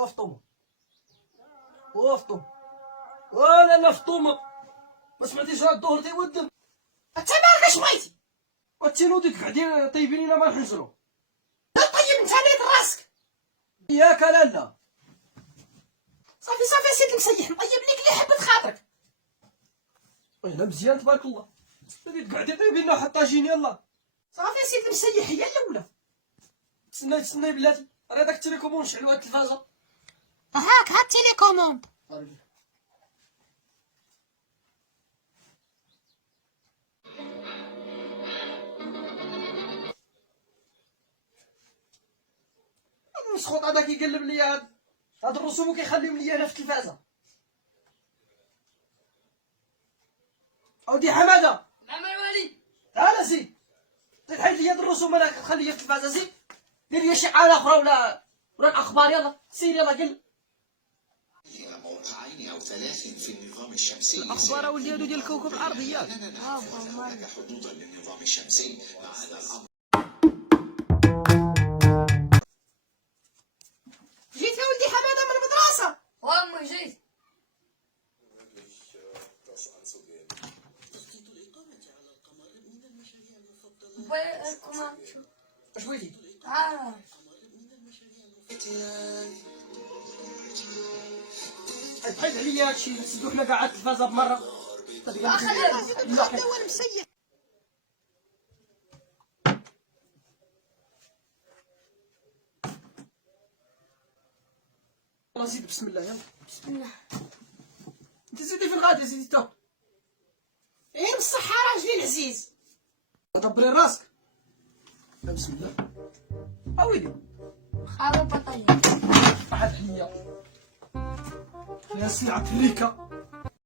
وفطومه وفطوم ولا لا فطومه ما سمعتيش هاد الظهر تيودم انت مالك اش بغيتي؟ وتينو ديك قاعدين طيبين لنا ما نحنجرو لا طيب انت عليك راسك. ياك لالا صافي صافي سيدي مسيح نطيب لك اللي حبت خاطرك. لا مزيان تبارك الله بديت قاعدين طيبين لنا حتى طاجين يلا صافي سيدي مسيح هي الاولى. تسناي بلاتي راه داك التليكومون نشعلو هاد التلفازه هاك ها التيليكوموند. مسخوط هذا كيقلب ليا هاد الرسوم وكيخليهم ليا انا في التلفازه. اودي حماده نعم الوالي. تعال زيد حيد لي هاد الرسوم انا كتخليها في التلفازه زيد دير لي شي حاله اخرى ولا الاخبار يلا سير يلا قل موقعين أو ثلاث في النظام الشمسي. الأخبار وليدو ديال كوكب الأرضيات. هناك حدودا للنظام الشمسي مع هذا الأمر. جيت يا ولدي حماده من المدرسه؟ وامك جيت. اش بغيتي؟ حيد عليا هادشي نسدو حنا كاع التلفازه بمره هو المسيح. يلا زيد بسم الله يلا بسم الله. انت زيدي فين غادي زيدي تا غير بالصحه راجلي العزيز. دبري راسك بسم الله اويلي خارو بطيء. واحد حيه فيها سلعه تريكه